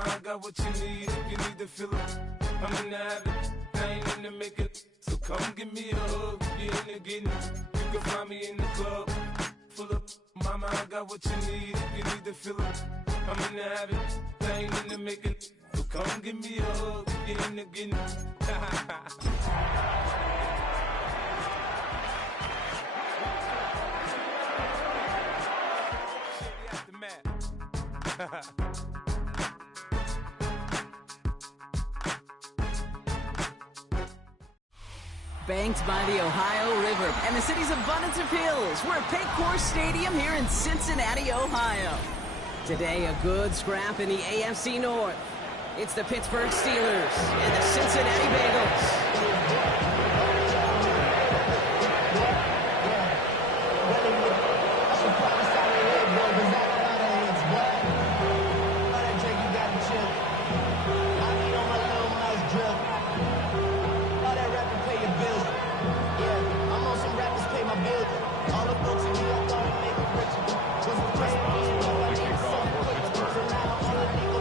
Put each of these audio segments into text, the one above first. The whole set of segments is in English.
Mama, I got what you need if you need to feel it. I'm in the habit, I ain't in the making. So come give me a hug, you're in the getting. You can find me in the club, full of. Mama, I got what you need if you need to feel it. I'm in the habit, I ain't in the making. So come give me a hug, you're in the getting. Banked by the Ohio River and the city's abundance of hills. We're at Paycor Stadium here in Cincinnati, Ohio. Today, a good scrap in the AFC North. It's the Pittsburgh Steelers and the Cincinnati Bengals.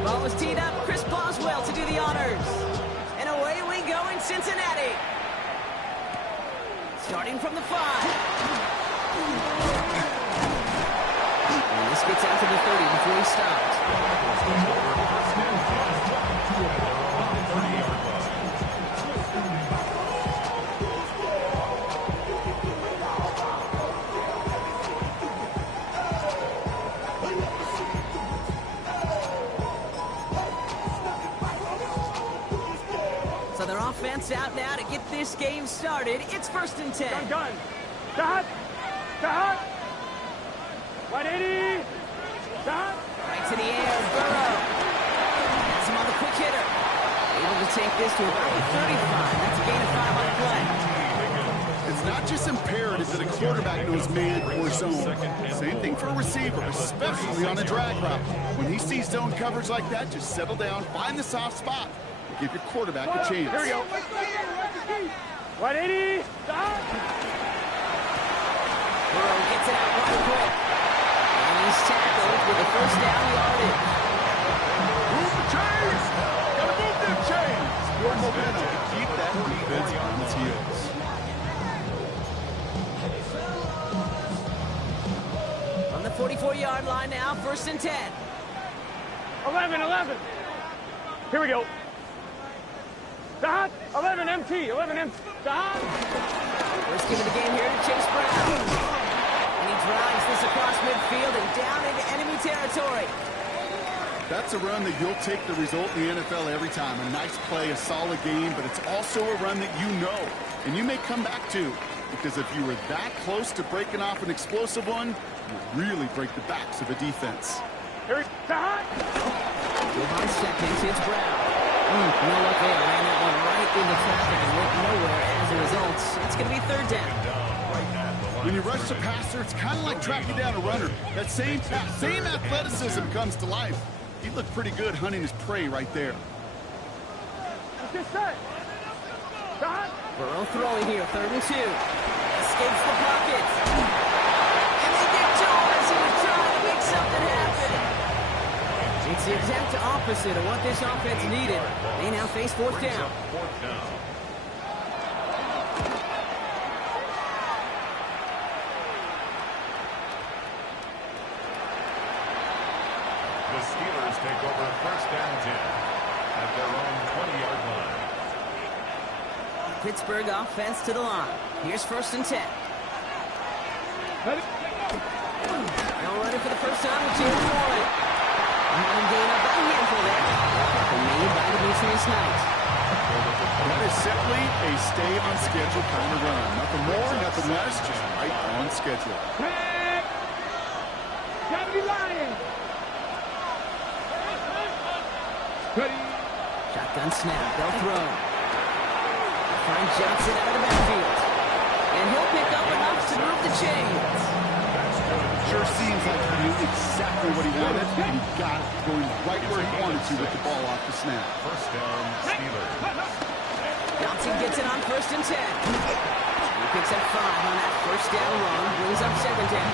Ball is teed up. Chris Boswell to do the honors. And away we go in Cincinnati. Starting from the 5. And this gets out to the 30 before he stops. So their offense out now to get this game started. It's 1st and 10. Gun. Cut. 180. Cut. Right to the air. Burrow. Has him on the quick hitter. Able to take this to about the 35. That's a gain of 5 on the play. It's not just imperative that a quarterback knows man or zone. Same thing for a receiver, especially on a drag route. When he sees zone coverage like that, just settle down, find the soft spot. Give your quarterback a chance. Here we go. 180. Burrow gets it out right quick. And he's tackled with a first down yardage. Move the chains! Gotta move them chains! Score momentum to keep that defense on its heels. On the 44-yard line now, 1st and 10. 11. Here we go. 11 MT. First give of the game here to Chase Brown. And he drives this across midfield and down into enemy territory. That's a run that you'll take the result in the NFL every time. A nice play, a solid game, but it's also a run that you know and you may come back to. Because if you were that close to breaking off an explosive one, you really break the backs of a defense. Here Behind seconds, it's Brown. No luck there. Ran that one right into traffic and went nowhere as a result. It's going to be 3rd down. When you rush the passer, it's kind of like tracking down a runner. That same athleticism comes to life. He looked pretty good hunting his prey right there. Burrow throwing here, 3rd and 2. Escapes the pocket. And they get Jones, and he's trying to make something happen. It's the exact opposite of what this offense needed. They now face 4th down. The Steelers take over 1st and 10 at their own 20-yard line. Pittsburgh offense to the line. Here's 1st and 10. Now running for the first time with James Warren. And gain up a handful there. And made by Demetrius Knight. That is simply a stay-on-schedule kind of run. Nothing more, nothing less, just right on schedule. Gotta be lying. Shotgun snap. They'll throw. Find Johnson out of the backfield. And he'll pick up enough to move the chains. Sure seems like he knew exactly what he wanted, and he got it going right where he wanted to with the ball off the snap. 1st down, Steelers. Johnson gets it on 1st and 10. He picks up 5 on that 1st down run, brings up 2nd down.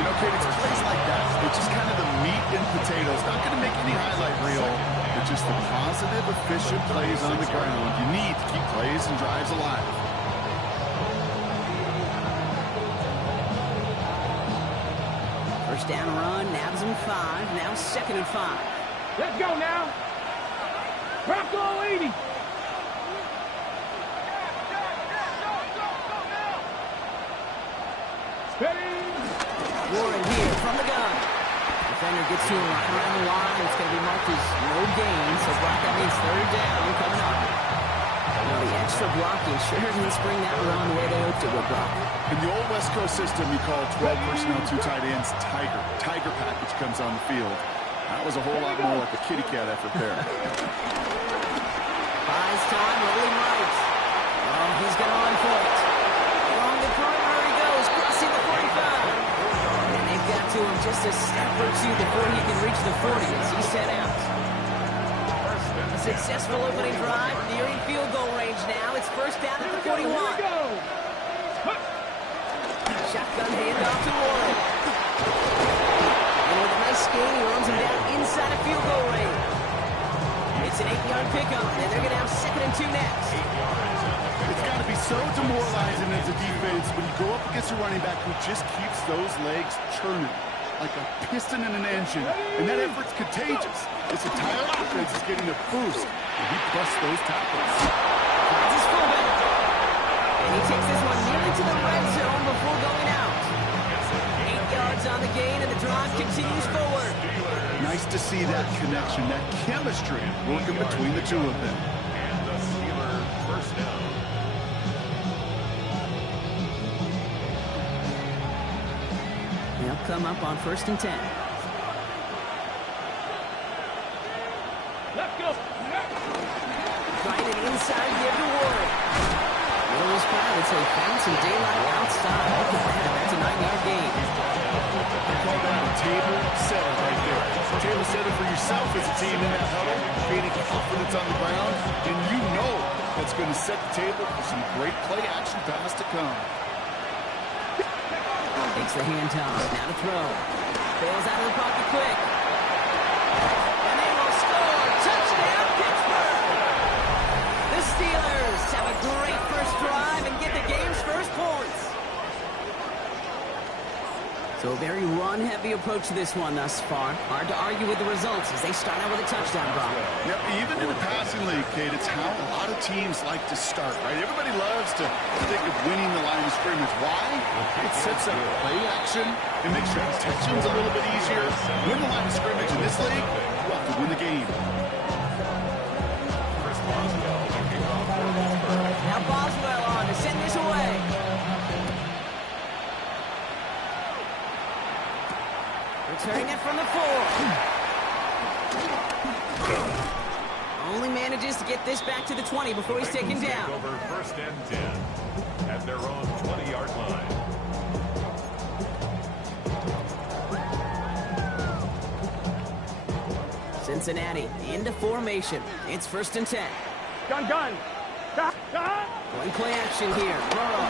You know, Okay, it's plays like that. It's just kind of the meat and potatoes. Not going to make any highlight reel, but just the positive, efficient plays on the ground. You need to keep plays and drives alive. First down run, nabs him 5. Now 2nd and 5. Let's go now. Rocco 80. Steady. Warren here from the gun. Defender gets to him right around the line. It's going to be marked as no gain. So Brock, that means 3rd down coming up. Now the extra blocking sure didn't spring that run the way they hoped it would, Brock. In the old West Coast system, you call 12 personnel, 2 tight ends, Tiger. Tiger package comes on the field. That was a whole lot more like a kitty cat effort there. Buys time, rolling right. Oh, he's got on for it. Along the perimeter he goes, crossing the 45. And they've got to him just a step or two before he can reach the 40 as he set out. A successful opening drive, nearing field goal range now. It's first down at the 41. Shotgun handoff to Warren. And with a nice gain, he runs him down inside of field goal range. It's an 8-yard pickup, and they're going to have 2nd and 2 next. It's got to be so demoralizing as a defense when you go up against a running back who just keeps those legs churning like a piston in an engine, and that effort's contagious. This entire offense is getting a boost, and he busts those tackles. Finds his fullback. And he takes this one nearly to the red zone before going out. 8 yards on the gain, and the drive continues forward. Nice to see that connection, that chemistry working between the two of them. And the Steelers first down. They'll come up on 1st and 10. Let's go. Trying an inside give to Warren. Will's proud so he found some daylight outside. That's a 9-yard gain. I call that a table setter right there. Table setter for yourself as a team in that huddle, creating confidence on the ground, and you know that's going to set the table for some great play action pass to come. Takes the handoff. Now to throw. Bails out of the pocket quick. And they will score. Touchdown, Pittsburgh! The Steelers have a great first drive and get the game's first points. So a very run-heavy approach to this one thus far. Hard to argue with the results as they start out with a touchdown, Brock. Yeah, even in the passing league, Kate, it's how a lot of teams like to start, right? Everybody loves to think of winning the line of scrimmage. Why? It sets up play action. It makes your protections a little bit easier. Win the line of scrimmage in this league, you have to win the game. Now Boswell on to send this away. Returning it from the 4. Only manages to get this back to the 20 before he's taken down. Over 1st and 10 at their own 20-yard line. Cincinnati into formation. It's 1st and 10. Gun. Going play action here. Burrow.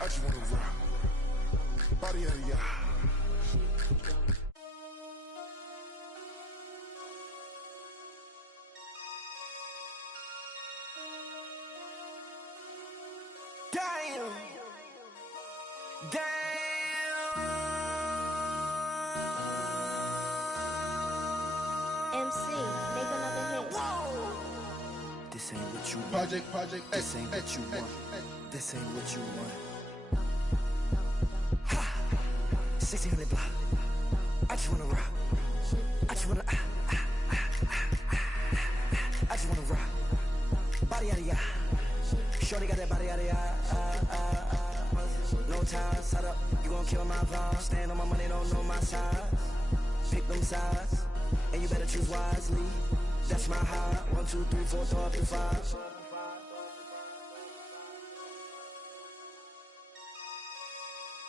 I just wanna rock. Body out of ya. Damn. MC, make another hit. This ain't what you want. Project. This ain't what you want. This ain't what you want. 1600 block. I just wanna rock. I just wanna. I just wanna rock. Body out of ya. Shorty got that body out of ya. No time, set up. You gon' kill my vibe. Stand on my money, don't know my size. Pick them sides, and you better choose wisely. That's my high. 1, 2, 3, 4, throw up to 5.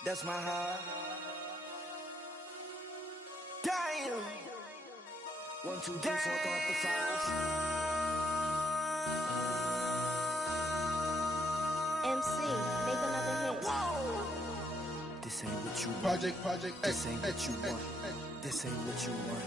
That's my high. Damn. 1, 2, 3, 4, throw up the 5. MC, make another hit. Whoa. This ain't what you want. Project. This ain't what you want. This ain't what you want.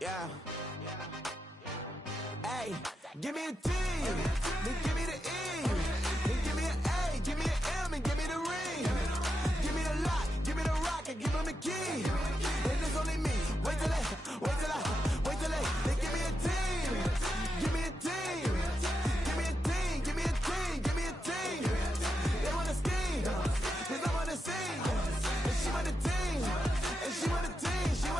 Yeah. Hey, give me a T, then give me the E, then give me an A, give me an M, and give me the ring. Give me the lock, give me the rock, and give him the key. And it's only me. Wait till they, then give me a team. Give me a team. Give me a team, give me a team, give me a team. They wanna scheme, cause I wanna sing. And she want a team, and she want a team, she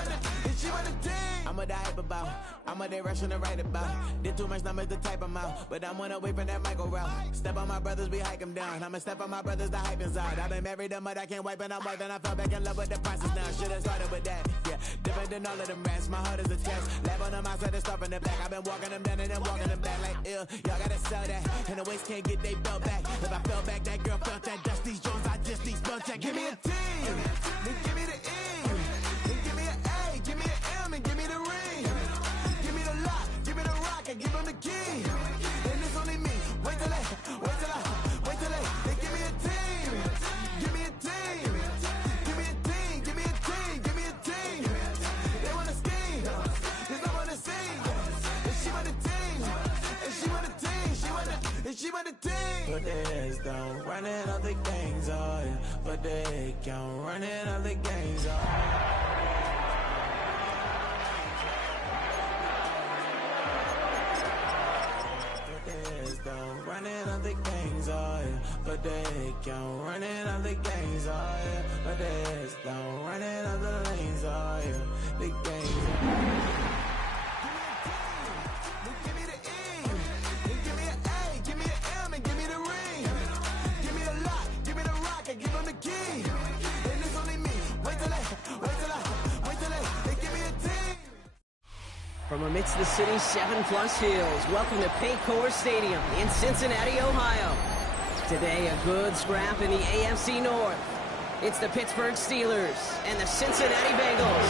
want a team. I'm what I hype about, I'm what they rushing to write about. Did too much numbers to type them out, but I'm one away from that Michael route. Step on my brothers, we hike them down. I'ma step on my brothers, the hype inside. I've been married them, but I can't wipe and I'm wiping. I fell back in love with the process now. Should've started with that, yeah. Different than all of them rats, my heart is a test. Lab on them outside, and stuff in the back. I've been walking them down and then walking them back like ill. Y'all gotta sell that, and the waist can't get they belt back. If I fell back, that girl felt that. Dust these joints, I just need spell check. Give me a T, then give me the E, then give me an A, give me an M, and give me the ring. Give me the lock, give me the rock, and give him the key. And it's only me. Wait till they, they give me a team. Give me a team. Give me a team, give me a team, give me a team. They wanna scheme, cause I wanna sing. And she want a team, and she want a team, she want a team. Put their heads down, running all the gangs, oh yeah. But they count, running all the gangs, oh yeah. Running on the gangs, oh yeah. But they can't running on the gangs, oh yeah. But they don't running on the lanes, oh yeah. The gangs, give me the E, give me an A, give me an M, and give me the ring. Give me the lock, give me the rock, and give him the key. And it's only me. Wait till they give me a team. From amidst the city's 7+ hills, welcome to Paycor Stadium in Cincinnati, Ohio. Today, a good scrap in the AFC North. It's the Pittsburgh Steelers and the Cincinnati Bengals.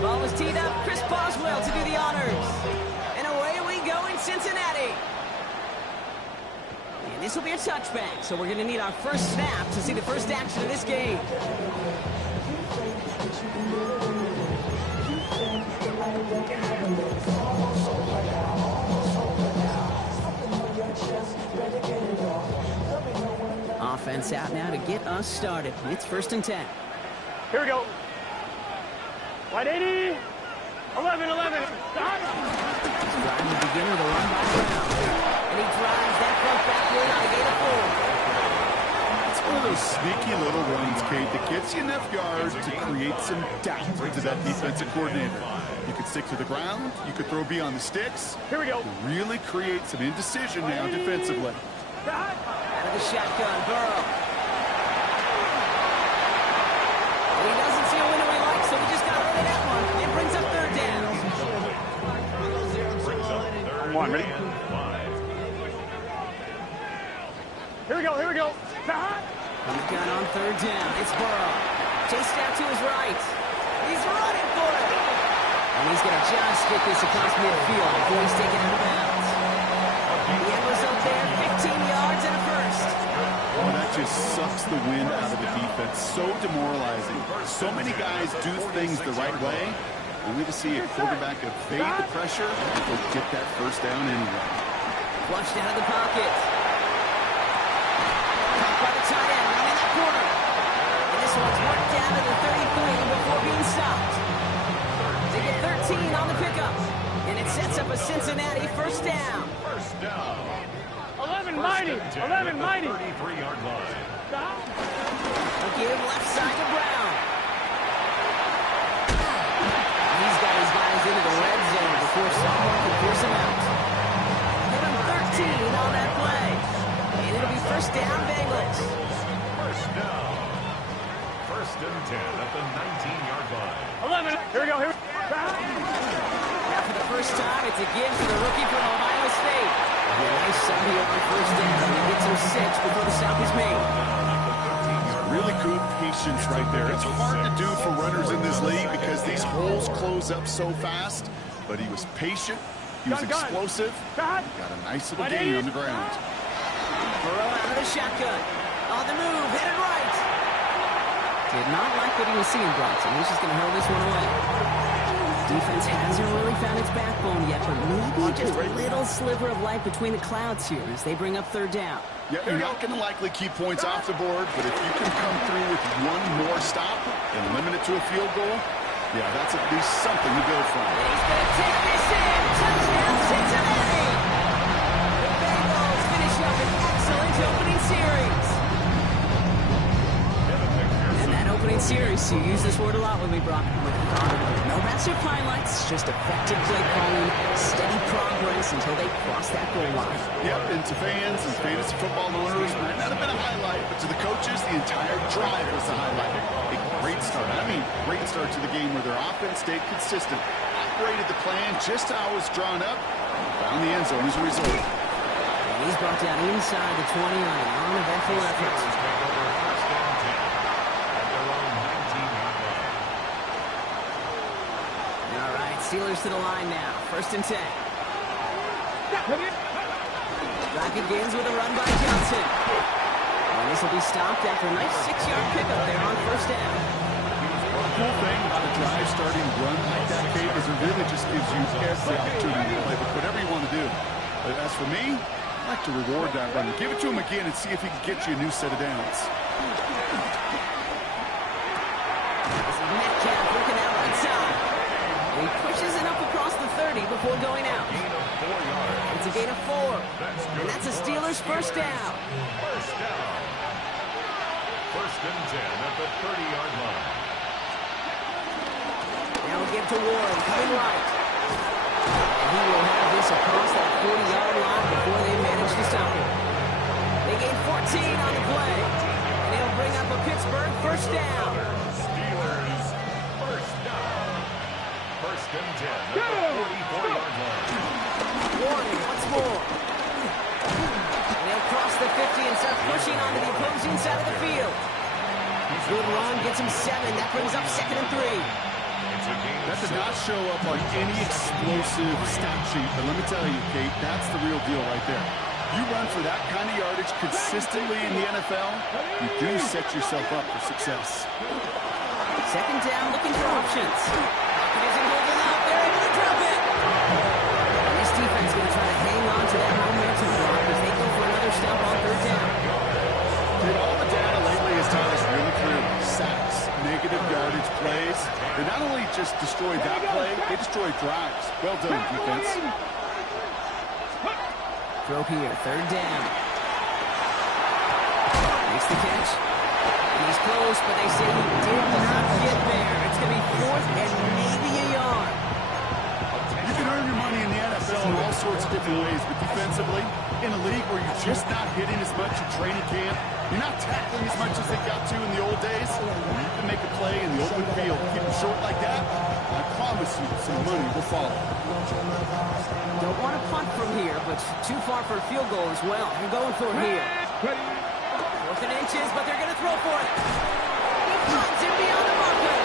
Ball is teed up. Chris Boswell to do the honors. And away we go in Cincinnati. And this will be a touchback, so we're going to need our first snap to see the first action of this game. Offense out now to get us started. It's 1st and 10. Here we go. Wide 80. 11. Stop. He's driving to begin with a run by Brown. And he drives that front backward on a gain of 4. It's one of those sneaky little runs, Kate, that gets you enough yards to create some doubt to that defensive coordinator. You could stick to the ground. You could throw beyond the sticks. Here we go. Really create some indecision now defensively. Out of the shotgun, Burrow. And he doesn't see a window he likes, so he just got rid of that one. It brings up 3rd down. Come on, ready? Here we go. He's got on 3rd down. It's Burrow. Chased out to his right. He's running for it. And he's going to just get this across midfield before he's taken out of bounds. The end result there, 15 yards and a first. Well, that just sucks the wind out of the defense. So demoralizing. So many guys do things the right way, only to see a quarterback evade the pressure and go get that first down anyway. Flushed out of the pocket. Caught by the tight end, running that corner. And this one's worked down to the 33 before being stopped. They get 13 on the pickup. And it sets up a Cincinnati first down. First down. 11 mighty. 11 mighty. 33-yard line. Stop. A give left side to Brown. He's got his guys into the red zone before someone can force him out. Hit him 13 on that play. And it'll be first down, Bengals. First down. First and 10 at the 19-yard line. 11. Here we go. Here we go. Now for the first time, it's a give to the rookie from Ohio State. A nice shot here on first down. He gets him 6 before the stop is made. Really good patience right there. It's hard to do for runners in this league because these holes close up so fast. But he was patient. He was explosive. Got a nice little gain on the ground. Burrow out of the shotgun. On the move, headed right. Did not like what he was seeing, Bronson. He's just going to hurl this one away. Defense hasn't really found its backbone yet, but maybe just a little sliver of light between the clouds here as they bring up third down. Yeah, you're not going to likely keep points off the board, but if you can come through with one more stop and limit it to a field goal, yeah, that's at least something to build from. He's going to take this in. Touchdown, Cincinnati! The Bengals finish up an excellent opening series. And that opening series, you use this word a lot with me, Brock. No massive highlights, just effective play calling, steady progress until they cross that goal line. Yep, and to fans and fantasy football owners, might not have been a highlight, but to the coaches, the entire drive was a highlight. A great start. I mean, great start to the game where their offense stayed consistent, operated the plan just how it was drawn up, and found the end zone as a result. And he's brought down inside the 20 on an uneventful effort. Steelers to the line now. First and 10. Drive begins with a run by Johnson. And this will be stopped after a nice 6-yard pickup there on first down. The cool thing about a drive starting run like that, Kate, is it really just gives you every opportunity to play with whatever you want to do. But as for me, I like to reward that run. Give it to him again and see if he can get you a new set of downs. This is Metcalf working out right side. He pushes it up across the 30 before going out. It's a gain of 4. And that's a Steelers first down. First down. First and 10 at the 30-yard line. Now we'll give to Warren, coming right. And he will have this across that 40-yard line before they manage to stop him. They gain 14 on the play. And they'll bring up a Pittsburgh first down. Steelers first down. First and 10 at the 44-yard line. Warren once more. And they'll cross the 50 and start pushing onto the opposing side of the field. Good run, gets him 7. That brings up 2nd and 3. That did not show up on any explosive stat sheet, but let me tell you, Kate, that's the real deal right there. You run for that kind of yardage consistently in the NFL, you do set yourself up for success. Second down, looking for options. Pocket isn't holding up. They're able to drop it. And this defense is going to try to hang on to that momentum block as they go for another stop on third down. Dude, all the data lately has taught us really clearly. Sacks, negative yardage plays. They not only just destroyed that play, they destroyed drives. Well done, defense. Throw here, third down. Makes the catch. And he's close, but they say he did not get there. It's going to be 4th and maybe a yard. You can earn your money in the NFL in all sorts of different ways, but defensively, in a league where you're just not hitting as much in training camp, you're not tackling as much as they got to in the old days, you can make a play in the open field. Keep it short like that, I promise you some money will follow. Don't want to punt from here, but too far for a field goal as well. They're going for it here. 4th and inches, but they're going to throw for it. He punts it beyond the marker.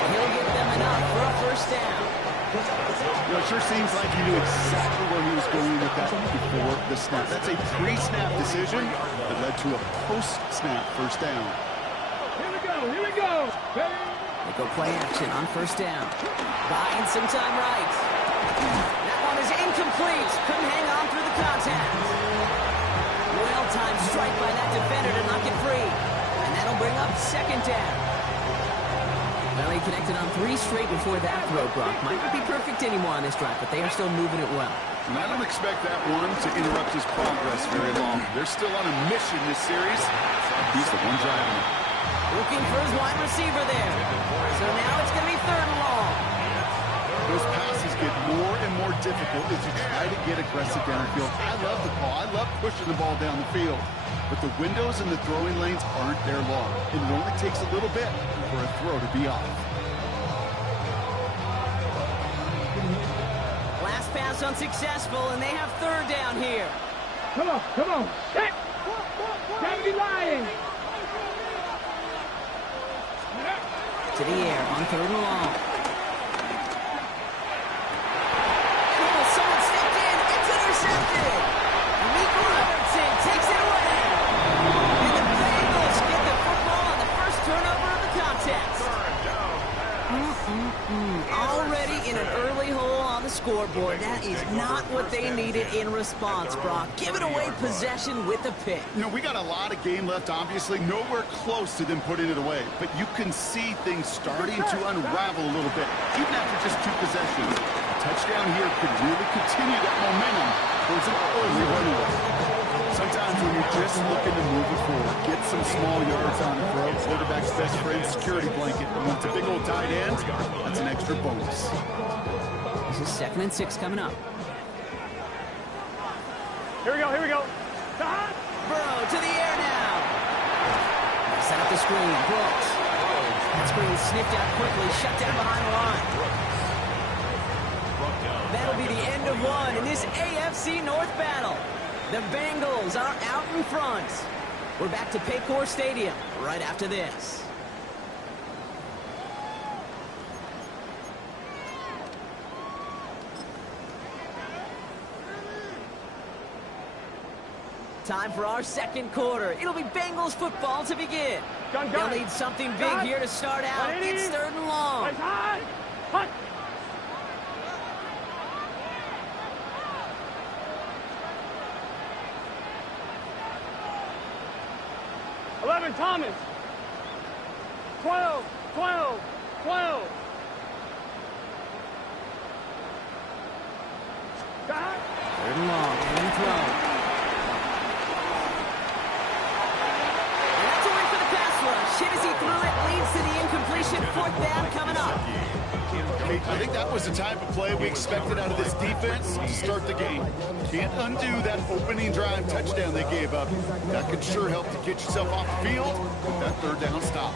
And he'll give them enough for a first down. You know, it sure seems like he knew exactly where he was going with that before the snap. That's a pre-snap decision that led to a post-snap first down. Here we go. Here we go. Ready? They go play action on first down. Buying some time right. That one is incomplete. Couldn't hang on through the contact. Well-timed strike by that defender to knock it free. And that'll bring up second down. Well, he connected on 3 straight before that throw, Brock. Might not be perfect anymore on this drive, but they are still moving it well. And I don't expect that one to interrupt his progress very long. They're still on a mission this series. He's the one driving it. Looking for his wide receiver there. So now it's going to be 3rd and long. Those passes get more and more difficult as you try to get aggressive downfield. I love the call. I love pushing the ball down the field. But the windows in the throwing lanes aren't there long. And it only takes a little bit for a throw to be off. Last pass unsuccessful, and they have 3rd down here. Come on, come on. Hey! Gotta be lying. To the air on 3rd and long. Oh, someone stepped in. It's intercepted. Nico Robertson takes it away. And the Bengals get the football on the first turnover of the contest. Already in an early hole on the scoreboard. That is not what they needed in response, Brock. Giving away possession with a pick. You know, we got a lot of game left, obviously. Nowhere close to them putting it away. But you can see things starting to unravel a little bit, even after just 2 possessions. A touchdown here could really continue that momentum towards an early runaway. Sometimes when you're just looking to move it forward, get some small yards on it for a quarterback's best friend security blanket. And when it's a big old tight end, that's an extra bonus. This is 2nd and 6 coming up. Here we go. Here we go. Burrow to the air now. Set up the screen. Brooks. That screen sniffed out quickly, shut down behind the line. That'll be the end of one in this AFC North battle. The Bengals are out in front. We're back to Paycor Stadium right after this. Time for our second quarter. It'll be Bengals football to begin. They'll need something big here to start out. It's 3rd and long. Hut. 11, Thomas. 12. 3rd and long, and throw. And that's a win for the pass rush. Hit as he threw it, leads to the incompletion. 4th down coming up. I think that was the type of play we expected out of this defense to start the game. Can't undo that opening drive touchdown they gave up. That could sure help to get yourself off the field with that 3rd down stop.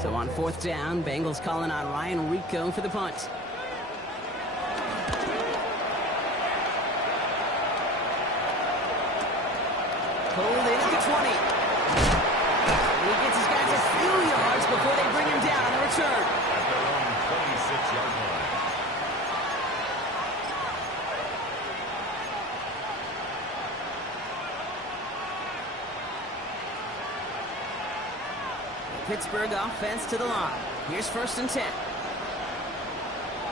So on 4th down, Bengals calling on Ryan Rico for the punt. Pulled in at the 20. And he gets his guys a few yards before they bring him down on the return. At their own 26-yard line. Pittsburgh offense to the line. Here's 1st and 10.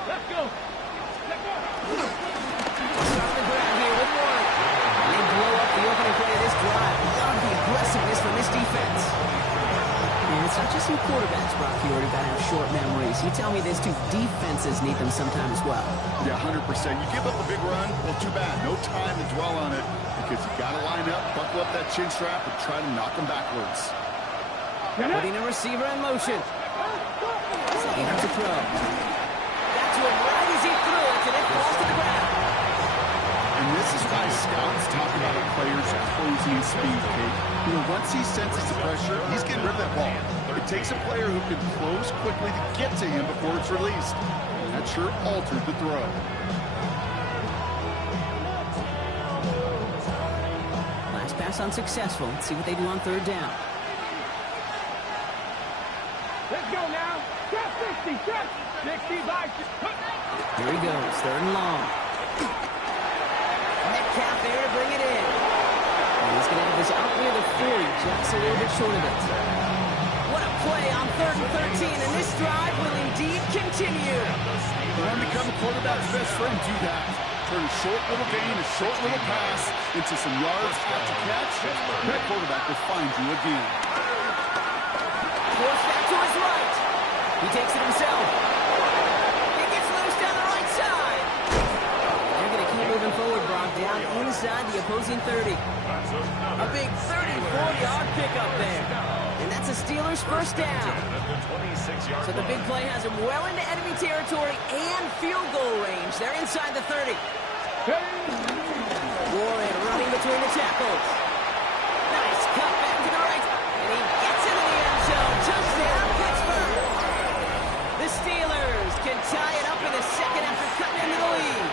Let's go. Start the ground here with Warren. They blow up the opening play of this drive. Love the aggressiveness from this defense. And it's not just some quarterbacks, Brock. You already got to have short memories. You tell me these 2 defenses need them sometime as well. Yeah, 100%. You give up a big run, well, too bad. No time to dwell on it because you got to line up, buckle up that chin strap, and try to knock them backwards. Putting a receiver in motion. Setting up to throw. That's one right as he threw it, and it falls to the ground. And this is why scouts talk about a player's closing speed, Kate. You know, once he senses the pressure, he's getting rid of that ball. It takes a player who can close quickly to get to him before it's released. And that sure altered the throw. pass unsuccessful. Let's see what they do on third down. Let's go now. Check 60, check. 60 by. Here he goes, third and long. Metcalf there to bring it in. And he's going to have this out near the 40, just a little bit short of it. What a play on 3rd and 13, and this drive will indeed continue. You want to become a quarterback's best friend, do that. Turn a short little gain, a short little pass into some yards after catch. That quarterback will find you again. Force back to his right. He takes it himself. He gets loose down the right side. They're going to keep moving forward, Brock, down inside the opposing 30. A big 34-yard pickup there. And that's a Steelers first down. So the big play has him well into enemy territory and field goal range. They're inside the 30. Warren running between the tackles. Nice cut back to the right. And he gets into the end zone. Touchdown, Pittsburgh. The Steelers can tie it up in a second after cutting into the lead.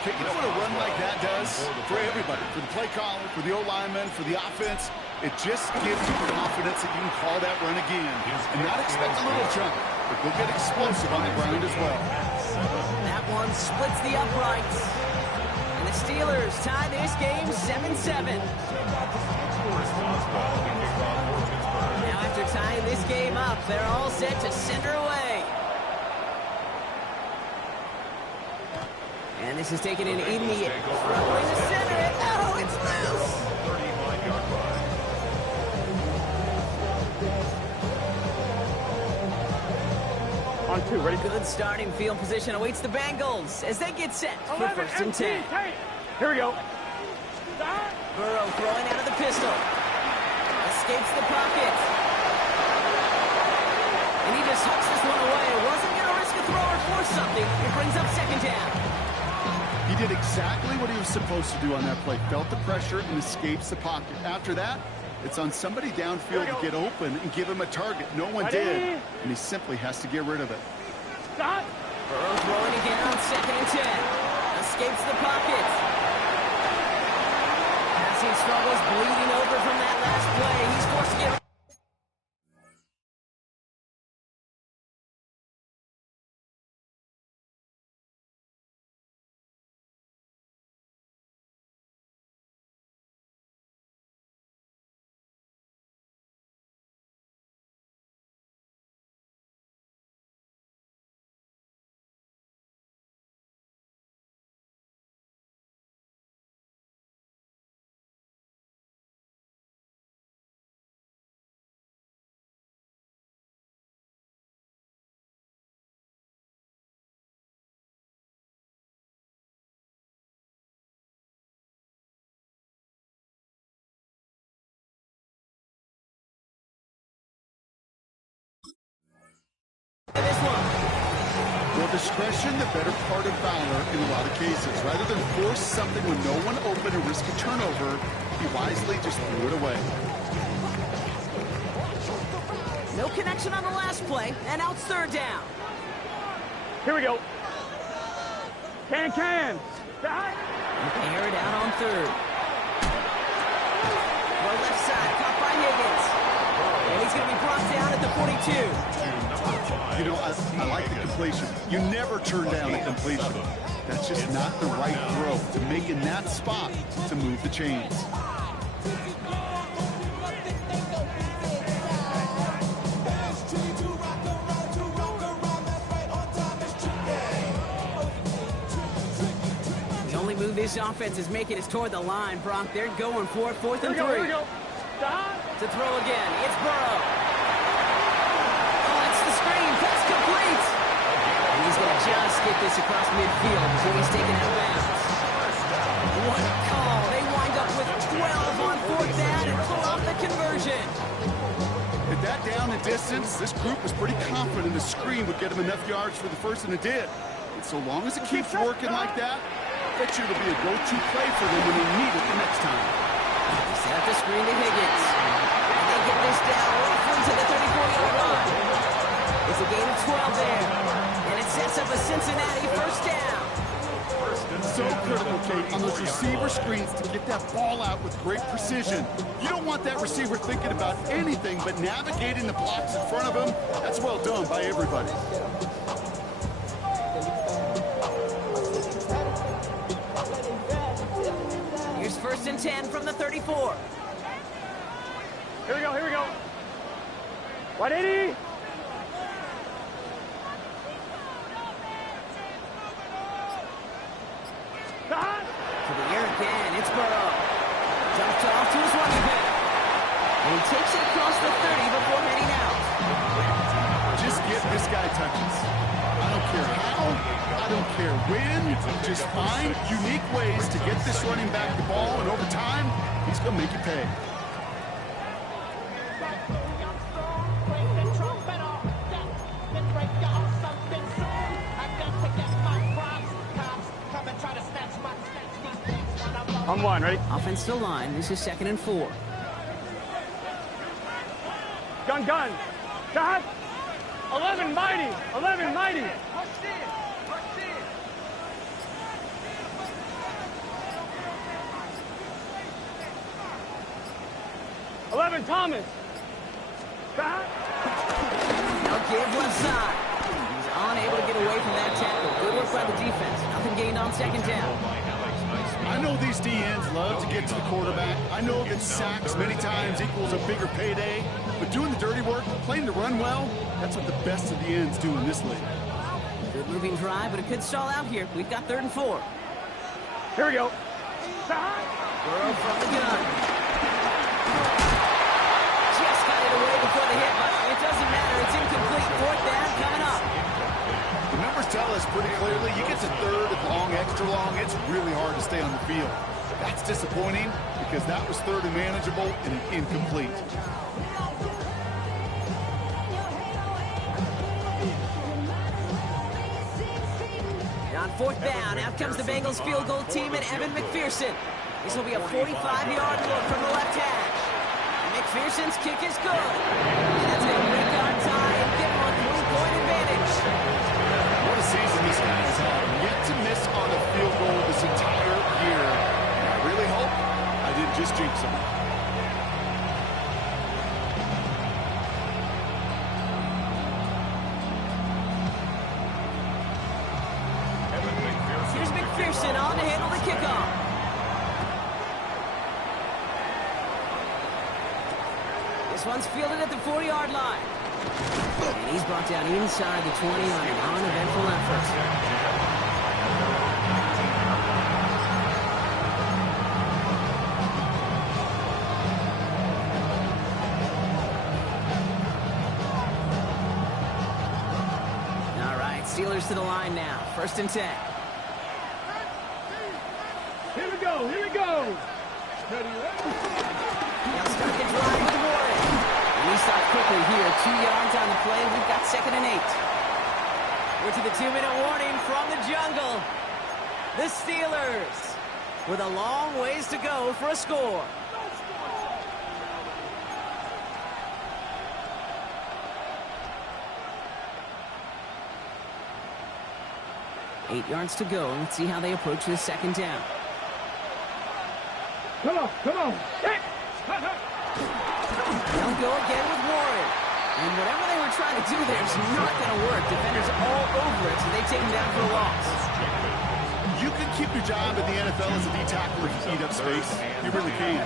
Okay, you know what a run like that does? For everybody, for the play caller, for the O-lineman, for the offense, it just gives you confidence that you can call that run again. And not expect a little jump, but go get explosive on the ground as well. That one splits the uprights. And the Steelers tie this game 7-7. Now after tying this game up, they're all set to send her away. And this is taken in the struggling to center it. Oh, it's loose. 35-yard run. On 2, ready? Good starting field position awaits the Bengals as they get set for 1st and 10. Here we go. Burrow throwing out of the pistol. Escapes the pocket. And he just hooks this one away. Wasn't going to risk a throw or force something. It brings up 2nd down. He did exactly what he was supposed to do on that play. Felt the pressure and escapes the pocket. After that, it's on somebody downfield to get open and give him a target. No one did, and he simply has to get rid of it. Stop. Burrow throwing again on 2nd and 10. Escapes the pocket. Passing struggles, bleeding over from that last play. He's forced to get... This one. Well, discretion, the better part of valor in a lot of cases. Rather than force something when no one open and risk a turnover, he wisely just threw it away. No connection on the last play, and now it's 3rd down. Here we go. Can. Air it out on 3rd. The left side, caught by Higgins. And he's going to be brought down at the 42. You know, I like the completion. You never turn down a completion. That's just not the right throw to make in that spot to move the chains. The only move this offense is making is toward the line, Brock. They're going for it, 4th and 3. Here we go. Stop. To throw again, it's Burrow. Oh, it's the screen. Pass complete. And he's going to just get this across midfield before he's taken out of bounds. What a call. They wind up with 12 on 4th down and pull off the conversion. At that down and distance, this group was pretty confident the screen would get him enough yards for the first, and it did. And so long as it keeps working like that, I bet you it'll be a go-to play for them when they need it the next time. They set up the screen to Higgins. And they get this down roughly to the 34-yard line. It's a gain of 12 there. And it sets up a Cincinnati first down. So critical, Kate, on those receiver screens to get that ball out with great precision. You don't want that receiver thinking about anything but navigating the blocks in front of him. That's well done by everybody. Here's 1st and 10 from the 34. Here we go, here we go. 180. To the air again, it's Burrow. Jumps off to his running back. And he takes it across the 30 before heading out. Just get this guy touches. I don't care how, I don't care when. Just find unique ways to get this running back the ball, and over time, he's going to make you pay. On one, ready? Offensive line, this is 2nd and 4. Gun, gun. Shot. 11 mighty. 11 mighty. 11 Thomas. Shot. Now give left side. He's unable to get away from that tackle. Good work by the defense. Nothing gained on 2nd down. I know these DNs love to get to the quarterback. I know that sacks many times equals a bigger payday. But doing the dirty work, playing to run well, that's what the best of the ends do in this league. Good moving drive, but it could stall out here. We've got 3rd and 4. Here we go. Burrow from the gun. Just got it away before the hit, but it doesn't matter. It's incomplete. 4th down coming up. The numbers tell us pretty clearly, you get to 3rd and long, extra long, it's really hard to stay on the field. That's disappointing because that was 3rd and manageable and incomplete. On 4th down, out comes the Bengals field goal team and Evan McPherson. This will be a 45-yard look from the left hash. McPherson's kick is good. And that's a three-yard tie and give him a 3-point advantage. What a season this guy has had. Yet to miss on a field goal this entire year. And I really hope I didn't just jinx him. Here's McPherson on to handle the kickoff. This one's fielded at the 4-yard line. And he's brought down inside the 20 on an uneventful effort. Steelers to the line now. 1st and 10. Here we go. Here we go. Now start the drive with Warren. And he stopped quickly here. 2 yards on the play. We've got 2nd and 8. We're to the 2-minute warning from the jungle. The Steelers with a long ways to go for a score. Eight yards to go. Let's see how they approach this 2nd down. Come on, come on. They'll go again with Warren. And whatever they were trying to do there is not going to work. Defenders all over it, so they take him down for a loss. You can keep your job in the NFL as a D-tackle if you eat up space. You really can.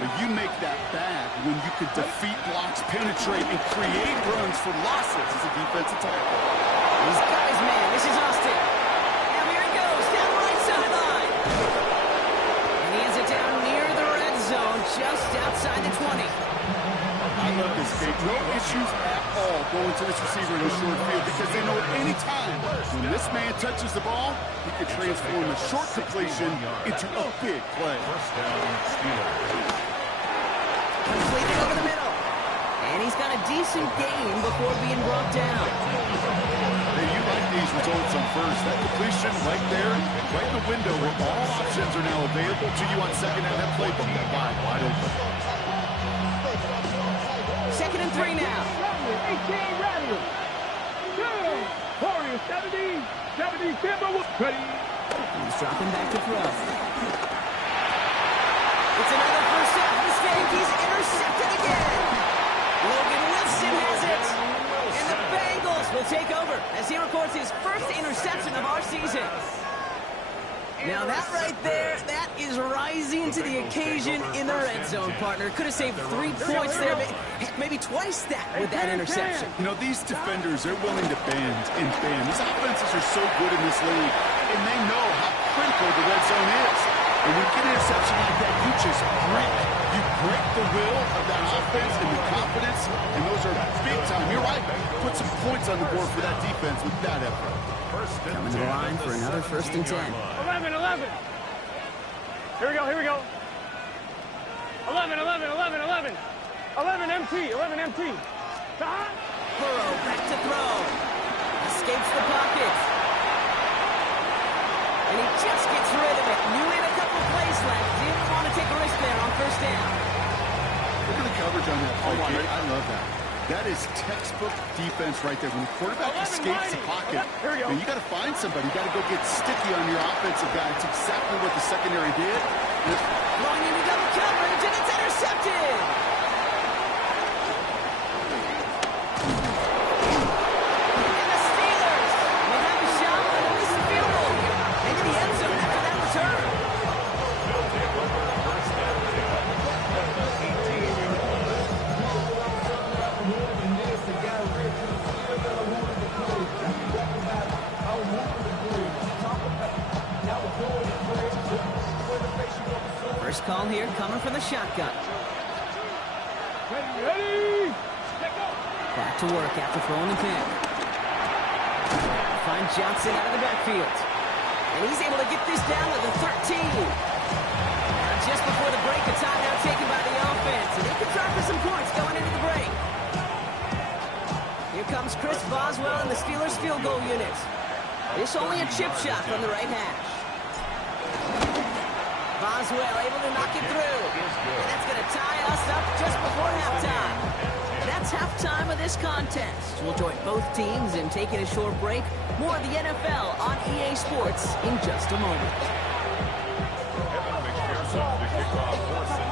But you make that bad when you can defeat blocks, penetrate, and create runs for losses as a defensive tackle. He's got his man. This is Austin. Now here he goes, down the right sideline. And he has it down near the red zone, just outside the 20. I love this, Kate. No issues at all going to this receiver in the short field because they know at any time when this man touches the ball, he can transform a short completion into a big play. Completed over the middle. And he's got a decent gain before being brought down. Hey, you like these results on first. That completion right there, right in the window where all options are now available to you on second down. That playbook wide open. 2nd and 3 now. 18 Rattler. Warriors 70. 70 Timberwolves. Ready. He's dropping back to throw. It's another first half mistake. He's intercepted again. Logan Wilson has it. And the Bengals will take over as he records his first interception of our season. Now that right there, that is rising to the occasion in the red zone, partner. Could have saved 3 points there, maybe twice that with that interception. You know, these defenders, they're willing to bend and bend. These offenses are so good in this league, and they know how critical the red zone is. And when you get an interception like that, you just break. You break the will of that offense and the confidence, and those are big time. You're right. Put some points on the board for that defense with that effort. Coming to the line for another 1st and 10. 11. Here we go. 11 MT. Burrow back to throw. Escapes the pocket. And he just gets rid of it. Knew he had a couple plays left. Didn't want to take a risk there on 1st down. Look at the coverage on that play, Kate. I love that. That is textbook defense right there. When the quarterback escapes the pocket, and you got to find somebody. You got to go get sticky on your offensive guy. It's exactly what the secondary did. Going into double coverage, and it's intercepted. And the Steelers will have a shot at at least a field goal here. Into the end zone after that return. First call here coming from the shotgun. Ready. Back to work after throwing the pick. Find Johnson out of the backfield. And he's able to get this down to the 13. Now just before the break, a timeout taken by the offense. And they can try for some points going into the break. Here comes Chris Boswell and the Steelers field goal unit. This only a chip shot from the right hash. Boswell able to knock it through. And that's going to tie us up just before halftime. That's halftime of this contest. We'll join both teams in taking a short break. More of the NFL on EA Sports in just a moment.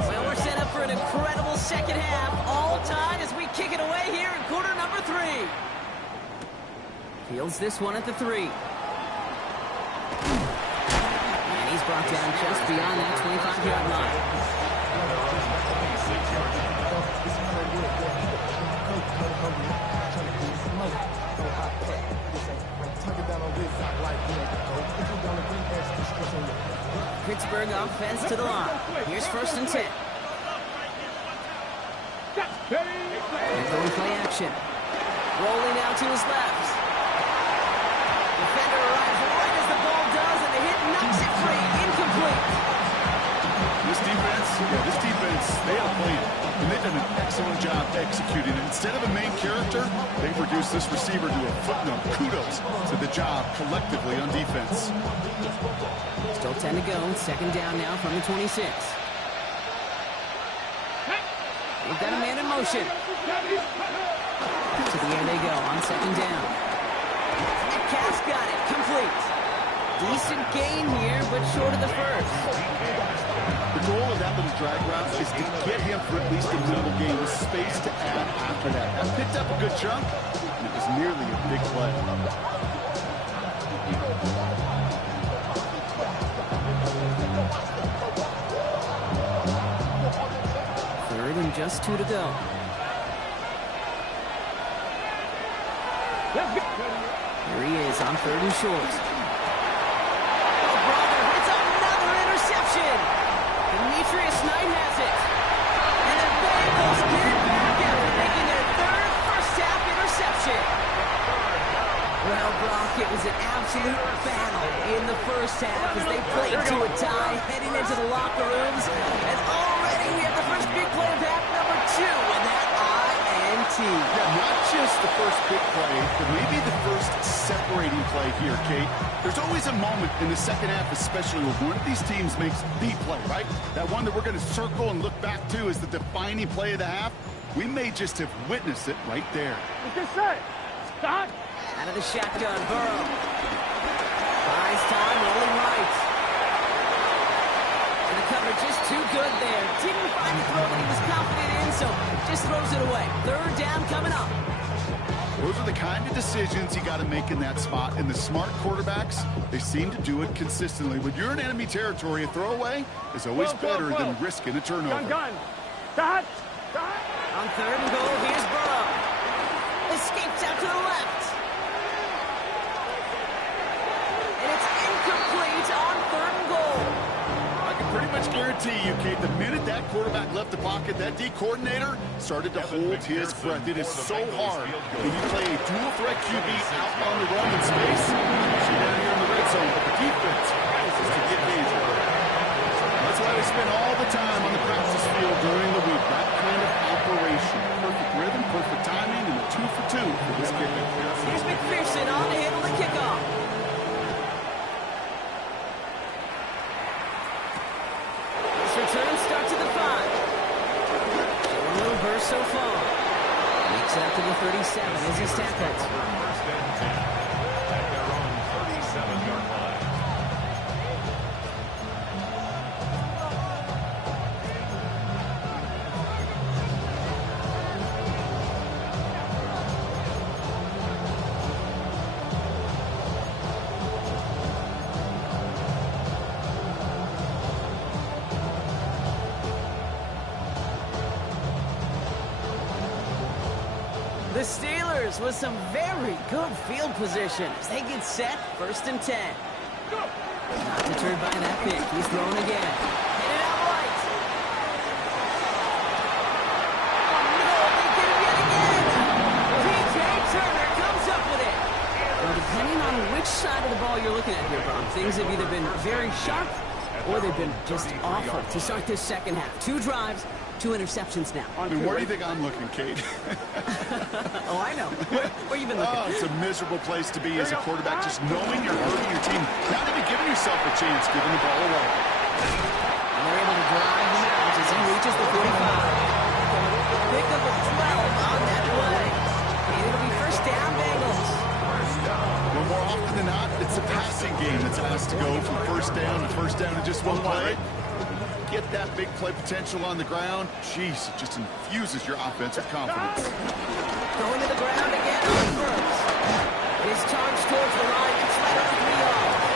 Well, we're set up for an incredible second half. All tied as we kick it away here in quarter number 3. Fields this one at the 3. And he's brought down just beyond that 25-yard line. Pittsburgh offense to the line. Here's 1st and 10. And going play action. Rolling out to his left. Defender arrives right as the ball does, and the hit knocks it free. Incomplete. This defense, they have a plan. And they've done an excellent job executing it. Instead of a main character, they've reduced this receiver to a footnote. Kudos to the job collectively on defense. Still 10 to go. 2nd down now from the 26. They've got a man in motion. To the air they go on 2nd down. Metcalf's got it. Complete. Decent gain here, but short of the first. The goal of that little drag route is to get him for at least a minimal gain with space to add after that. That picked up a good chunk, and it was nearly a big play. Third and just 2 to go. Here he is on 3rd and short. Oh, brother, it's another interception. Demetrius Knight has it. And the Bengals get it back after making their 3rd first-half interception. Well, Brock, it was an absolute battle in the first half as they played to a tie, heading into the locker rooms. And already we have the first big play of half number 2 with that INT. Yeah, not just the first big play, but maybe the first separating play here, Kate. There's always a moment in the second half, especially when one of these teams makes the play, right? That one that we're going to circle and look back to as the defining play of the half. We may just have witnessed it right there. What's this say? Start. Out of the shotgun, Burrow. Buys time, rolling right. And the cover just too good there. Didn't find the throw that he was confident in, so just throws it away. Third down coming up. Those are the kind of decisions you got to make in that spot. And the smart quarterbacks, they seem to do it consistently. When you're in enemy territory, a throwaway is always better than risking a turnover. Gun. Dot. On third and goal, here's Burrow. Escapes out to the left. And it's incomplete on third and goal. I can pretty much guarantee you, Kate, the minute that quarterback left the pocket, that D coordinator started to hold his breath. It is so hard when you play a dual threat QB out on the run in space, especially down here in the red zone, but the defense rises to the occasion. That's why they spend all the time on the practice field during the week. That kind of operation. Perfect rhythm, perfect timing, and a 2 for 2 for this kicker. Here's McPherson on to handle the kickoff. This return starts at the 5. Showing a little burst so far. Makes it out to the 37 as he's tackled. First and 10 at their own 37-yard line. The Steelers with some very good field position as they get set, first and 10. Not deterred by that pick. He's thrown again. Hit it out right. Oh, no, they get him yet again. P.J. Turner comes up with it. Now, depending on which side of the ball you're looking at here, Bob, things have either been very sharp or they've been just awful to start this second half. 2 drives, 2 interceptions now. I mean, where do you think I'm looking, Kate? Oh, I know. Where you been looking? Oh, it's a miserable place to be as a quarterback, just knowing you're hurting your team, not even giving yourself a chance, giving the ball away. And they're able to drive him out as he reaches the 45. Pick up of 12 on that play. And it'll be first down, Bengals. Well, more often than not, it's a passing game that's asked to go from first down in just one play. Get that big play potential on the ground. Jeez, it just infuses your offense with confidence. Going to the ground again on first. His charge towards the line. It's right on 3 yards.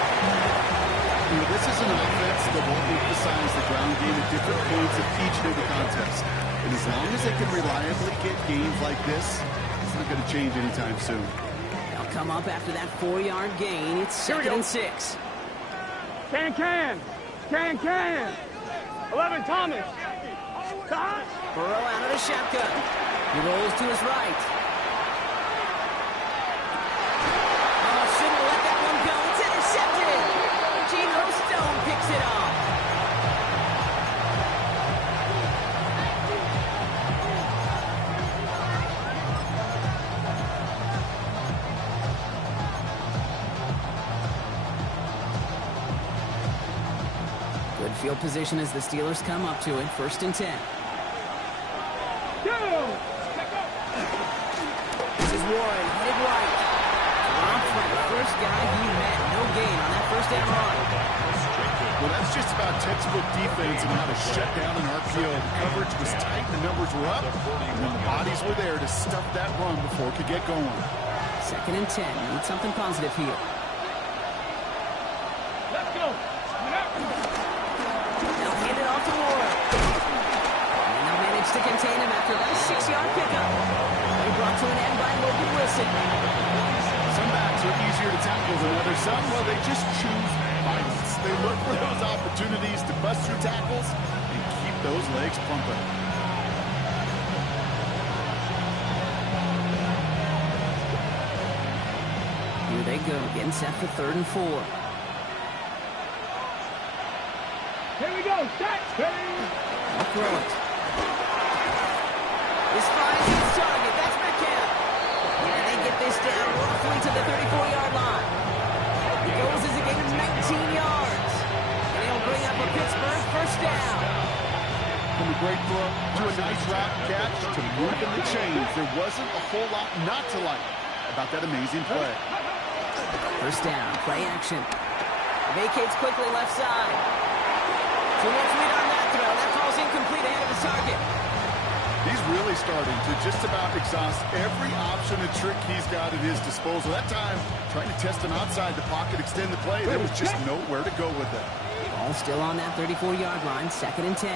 You know, this is an offense that will emphasize the ground game at different points of each and every contest. And as long as they can reliably get games like this, it's not going to change anytime soon. They'll come up after that 4-yard gain. It's second and 6. Can. 11, Thomas. Burrow out of the shotgun. He rolls to his right. Oh, shouldn't have let that one go. It's intercepted. Geno Stone picks it off. Good field position as the Steelers come up to it. First and 10. This is Warren, headed right. Dropped by the first guy he met. No gain on that first down run. Well, that's just about textbook defense and how to shut down an RPO. The coverage was tight, the numbers were up, and then the bodies were there to stuff that run before it could get going. Second and 10. Need something positive here. Let's go. They'll hand it off to Warren. And they'll manage to contain him after that 6-yard pickup. They brought to an end by Logan Wilson. Some backs are easier to tackle than others. Some, well, they just choose violence. They look for those opportunities to bust through tackles and keep those legs pumping. Here they go, getting set for 3rd and 4. Here we go. Set. I'll throw it. This finds its target. That's Metcalf. And they get this down roughly to the 34-yard line. It goes as a gain of 19 yards. And he'll bring up a Pittsburgh first down. From a great throw to a nice route catch to moving the chains. There wasn't a whole lot not to like about that amazing play. First down, play action. Vacates quickly left side. Too much lead on that throw. That falls incomplete ahead of his target. He's really starting to just about exhaust every option and trick he's got at his disposal. That time, trying to test him outside the pocket, extend the play. There was just nowhere to go with it. Ball still on that 34-yard line, 2nd and 10.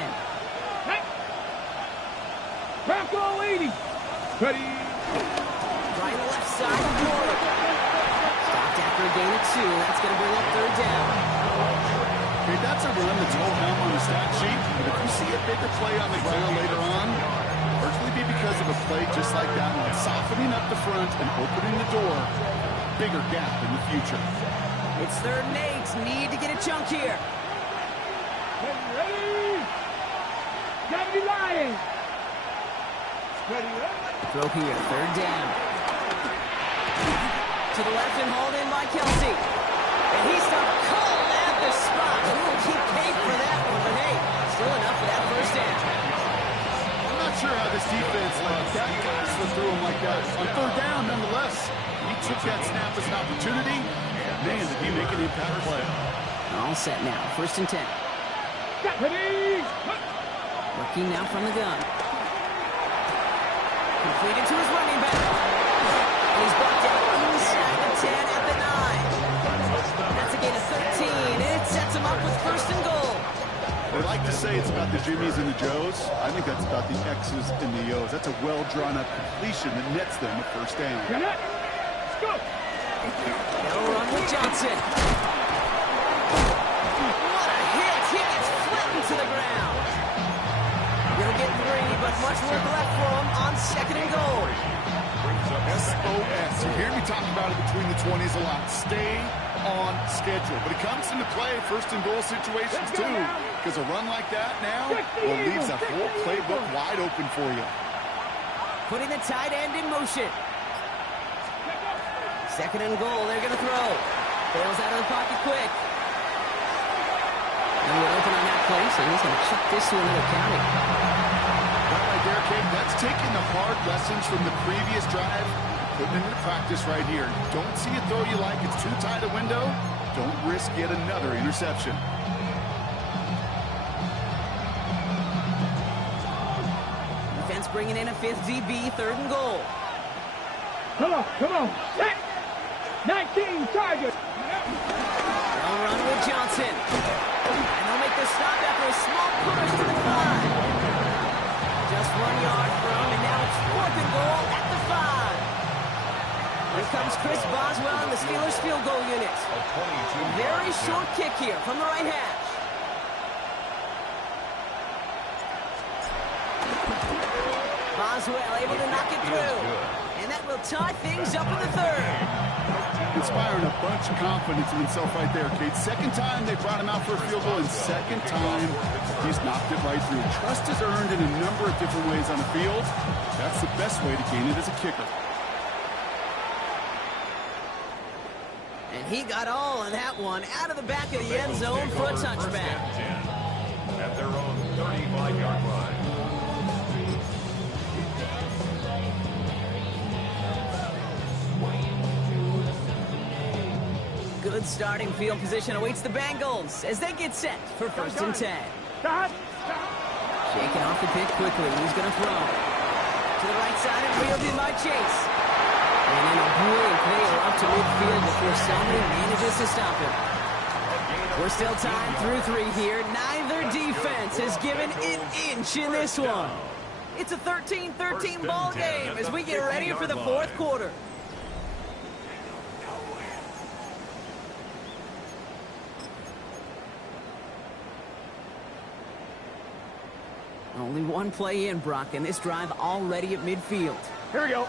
Bronco 80. Ready. Right left side of Porter. Stopped after a gain of 2. That's going to bring up 3rd down. Okay, that's a run that's all down on the stat sheet. But if you see a bigger play on the ground later on, largely be because of a play just like that one, softening up the front and opening the door. Bigger gap in the future. It's 3rd and 8. Need to get a chunk here. Ready. Gotta be lying. Ready. Throw here, 3rd down. To the left and hauled in by Kelsey. And he stopped cold at the spot. We'll keep paid for that one, but hey, still enough for that 1st down. I'm not sure how this defense let that guy slip through him like that. On 3rd down, nonetheless, he took that snap as an opportunity. Man, did he make an impact play. All set now, 1st and 10. Ready. Working now from the gun. Completed to his running back. And he's brought down inside the 10 at the 9. That's a gain of 13, and it sets him up with 1st and goal. They like to say it's about the Jimmies and the Joes. I think that's about the X's and the O's. That's a well-drawn-up completion that nets them a 1st down. Let's go. They'll run with Johnson. What a hit! He gets flattened to the ground. He'll get 3, but much work left for him on 2nd and goal. SOS. You hear me talk about it between the 20s a lot. Stay on schedule. But it comes into play 1st and goal situations too. Because a run like that now leaves that whole playbook wide open for you. Putting the tight end in motion. 2nd and goal. They're going to throw. Bails out of the pocket quick. And we're open on that play, so he's going to chuck this to another county. Right there, Kate. That's taking the hard lessons from the previous drive, putting it into practice right here. Don't see a throw you like. It's too tight a window. Don't risk yet another interception. Defense bringing in a 5th DB, 3rd and goal. Come on. Set. 19 target. They'll run with Johnson. And they'll make the stop after a small push to the 5. Just 1 yard from, and now it's 4th and goal at the 5. Here comes Chris Boswell and the Steelers field goal unit. Very short kick here from the right hash. Boswell able to knock it through. And that will tie things up in the 3rd. Inspiring a bunch of confidence in himself right there, Kate. 2nd time they brought him out for a field goal, and 2nd time he's knocked it right through. Trust is earned in a number of different ways on the field. That's the best way to gain it as a kicker. And he got all of that one out of the back of the end zone for a touchback. At their own 35-yard line. Good starting field position awaits the Bengals as they get set for 1st and 10. Shaking off the pick quickly. He's going to throw. To the right side and reeled in by Chase. And then a brilliant play up to midfield before somebody manages to stop him. We're still tied through 3 here. Neither defense has given an inch in this one. It's a 13-13 ball game as we get ready for the 4th quarter. Only one play in, Brock, and this drive already at midfield. Here we go.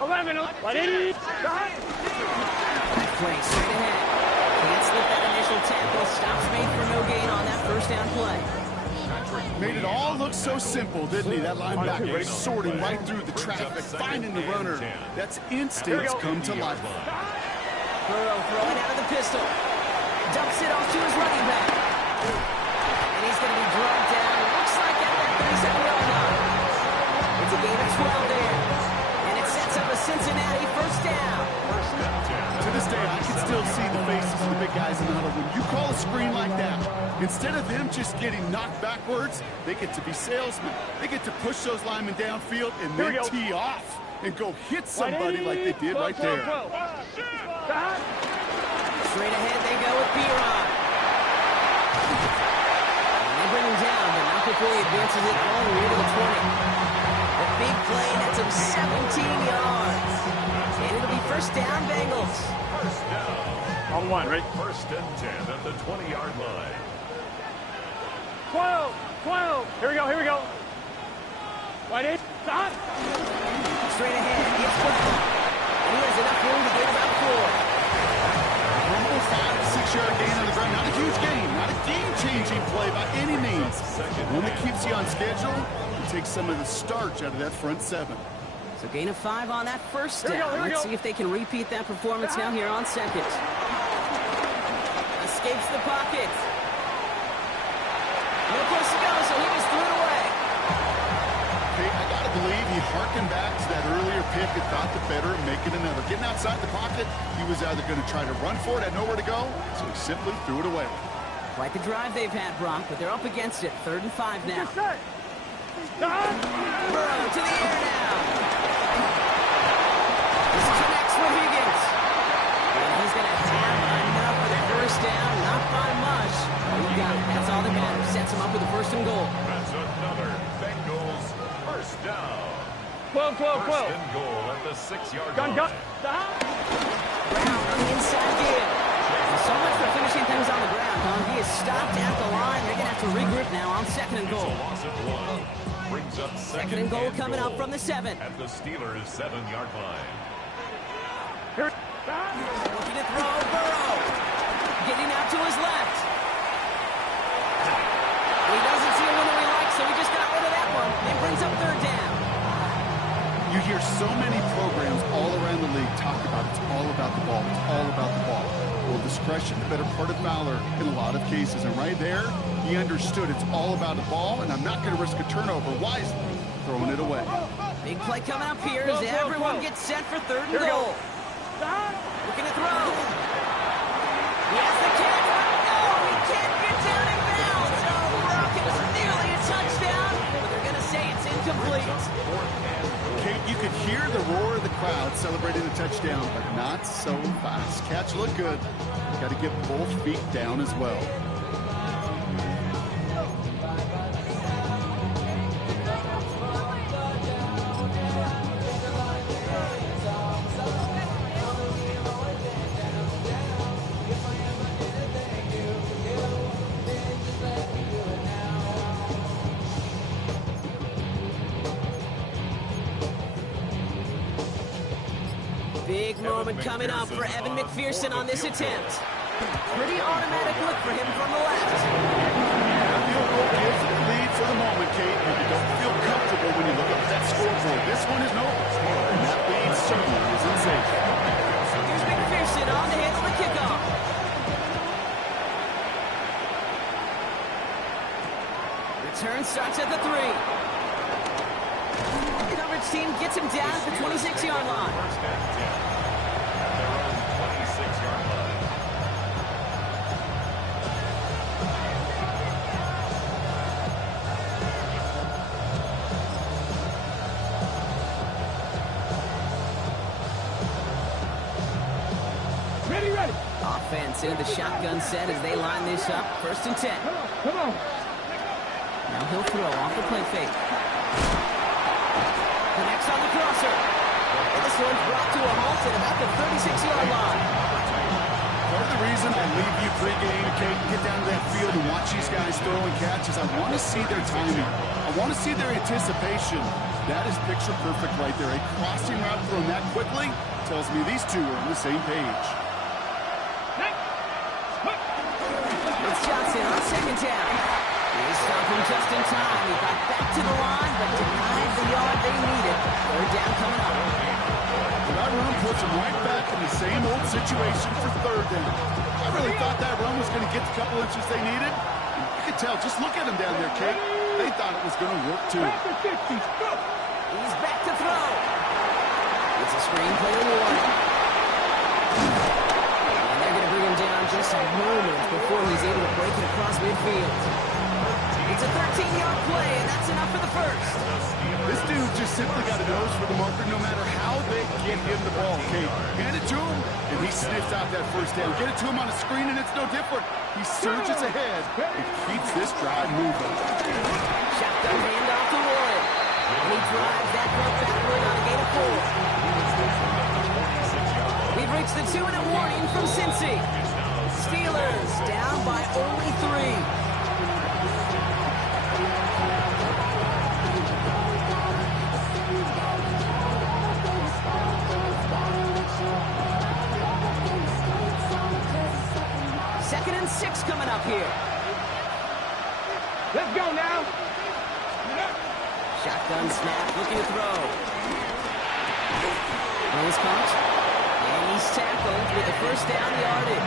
11. Ready. Play straight ahead. Can't slip that initial tackle. Stops made for no gain on that 1st down play. Made it all look so simple, didn't he? That linebacker sorting right through the traffic, finding the runner. That's instincts come to life. Burrow throwing out of the pistol. Dumps it off to his running back. And he's going to be dragged down. It looks like at that 37-yard line. It's a gain of 12 there. And it sets up a Cincinnati 1st down. To this day, I can still see the faces of the big guys in the huddle Instead of them just getting knocked backwards, they get to be salesmen. They get to push those linemen downfield and then tee off and go hit somebody like they did right there. Straight ahead they go with B-Rod. They bring him down, but not before he advances it all the way to the 20. The big play nets him 17 yards. And it'll be first down, Bengals. First down. On one, right? First and 10 at the 20-yard line. 12. Here we go. Right in. Stop. Straight ahead, it's football. And he has enough room to get about 4. Normal 5 to 6 yard gain on the ground. Not a huge gain. Not a game-changing play by any means. One that keeps you on schedule and takes some of the starch out of that front 7. So gain of 5 on that first down. Let's see if they can repeat that performance now here on second. Escapes the pocket. No place to go, so he just threw it away. Okay, I got to believe he harkened back to that earlier pick and thought the better of making another. Getting outside the pocket, he was either going to try to run for it, had nowhere to go, so he simply threw it away. Quite the drive they've had, Brock, but they're up against it. 3rd and 5 now. Burrow to the air now. This connects with Higgins. And he's going to have enough for the first down, not by much. Oh, you got it. That's all that matters. Sets him up with the 1st and goal. That's another Bengals first down. 12. First and goal at the 6-yard line. Gun. Brown on the inside gear. So much for finishing things on the ground, huh? He is stopped at the line. They're going to have to regroup now on 2nd and goal. It's a loss of 1. Brings up 2nd and goal coming up from the 7. At the Steelers' 7-yard line. Looking to throw, Burrow. Getting out to his left. He doesn't see a winner he likes, so he just got rid of that one. It brings up 3rd down. You hear so many programs all around the league talk about it's all about the ball. It's all about the ball. Well, discretion, the better part of valor in a lot of cases. And right there, he understood it's all about the ball, and I'm not going to risk a turnover wisely, throwing it away. Big play coming up here as everyone gets set for 3rd and goal. Looking to throw. He has the catch. No, he can't get down in bounds. Oh, Brock, it was nearly a touchdown, but they're going to say it's incomplete. Kate, you could hear the roar of the crowd celebrating the touchdown, but not so fast. Catch looked good. Got to get both feet down as well. Big moment coming up for Evan McPherson on this attempt. Pretty automatic look for him from the left. The field goal gives the lead for the moment, Kate, but you don't feel comfortable when you look up at that scoreboard. This one is no, and that lead certainly isn't safe. Here's McPherson on to handle the kickoff. Return starts at the 3. The coverage team gets him down at the 26-yard line. First and 10 at their own 26-yard line. Ready. Offense into the shotgun set as they line this up. 1st and 10. Come on. Now he'll throw off the play fake. Connects on the crosser. And this one's brought to a halt at about the 36-yard line. Part of the reason I leave you pregame, Kate, get down to that field and watch these guys throw and catch is I want to see their timing. I want to see their anticipation. That is picture perfect right there. A crossing route thrown that quickly tells me these two are on the same page. It's Johnson on 2nd down. They stop him just in time. He got back to the line, but denied the yard they needed. 3rd down coming up. That run puts him right back in the same old situation for 3rd down. I really thought that run was going to get the couple inches they needed. You could tell, just look at him down there, Kate. They thought it was going to work too. He's back to throw. It's a screenplay award. And they're going to bring him down just just moments before he's able to break it across midfield. It's a 13-yard play, and that's enough for the first. This dude just simply got a nose for the marker no matter how they get him the ball, Kate. Hand it to him, and he sniffs out that first down. Get it to him on a screen, and it's no different. He surges ahead and keeps this drive moving. Shotgun handoff to Warren. And he drives that one backward on a gain of 4. We've reached the 2-minute warning from Cincy. Steelers down by only 3. Second and 6 coming up here. Let's go now. Shotgun snap, looking to throw. Throws caught. And he's tackled with the first down yardage.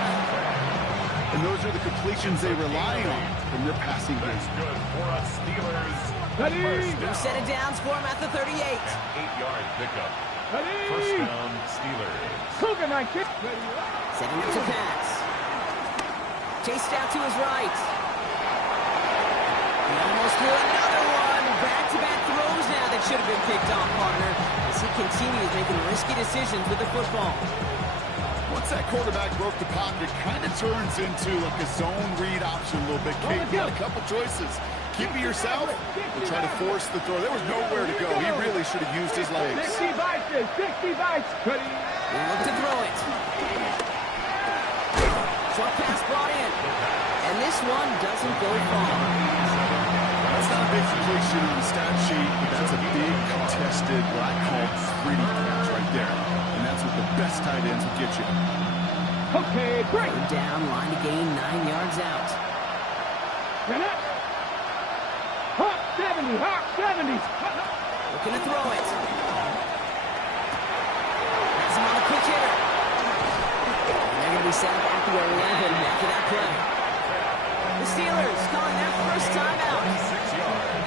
And those are the completions they rely on from their passing game. That's good for us, Steelers. Who set it down, score him at the 38. 8-yard pickup. First down, Steelers. Cougar my kick. Setting up to pass. Chased out to his right. He almost threw another one. Back-to-back throws now that should have been picked off, partner, as he continues making risky decisions with the football. Once that quarterback broke the pocket, kind of turns into like a zone read option a little bit. Kate, you got a couple choices. Keep it yourself and try to force the throw. There was nowhere to go. He really should have used his legs. 60 bites, 60 bites. They look to throw it. Short pass brought in. And this one doesn't go far. That's not a big completion on the stat sheet, but that's a big contested, what I call pretty catch right there. And that's what the best tight ends will get you. Okay, great. Third down, line to gain 9 yards out. Hot 70, hot 70s. Looking to throw it. Has him on a quick hitter. And they're going to be set up at the 11 after that play. The Steelers calling their first timeout.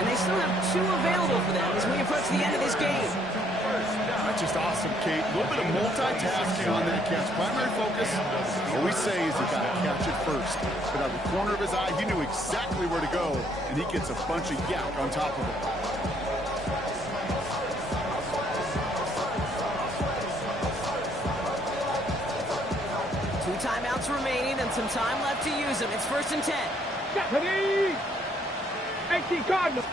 And they still have 2 available for them as we approach the end of this game. That's just awesome, Kate. A little bit of multitasking on that catch. Primary focus, all we say is you got to catch it first. But out of the corner of his eye, he knew exactly where to go, and he gets a bunch of yak on top of it. Two timeouts remaining and some time left to use them. It's 1st and 10. Deputy! 18 Cardinals.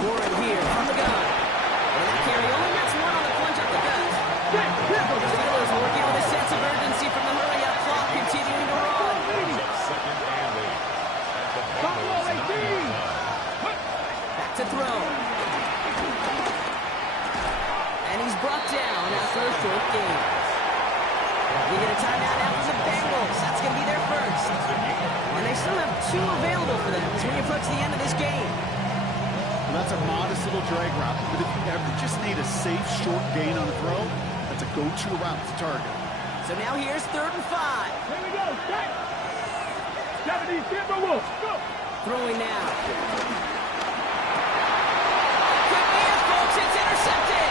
Warren here from the gun. And that carry only gets 1 on the plunge up the gut. The Steelers working with a sense of urgency from the hurry-up clock, continuing to run. Second and 8. Back to throw. And he's brought down after a short game. We get a timeout now for the Bengals. That's going to be their first. And they still have 2 available for them as we approach the end of this game. Well, that's a modest little drag route, but if you ever just need a safe, short gain on a throw, that's a go-to route to target. So now here's 3rd and 5. Here we go. 70 Timberwolves. Go. Throwing now. Could be it, folks. It's intercepted.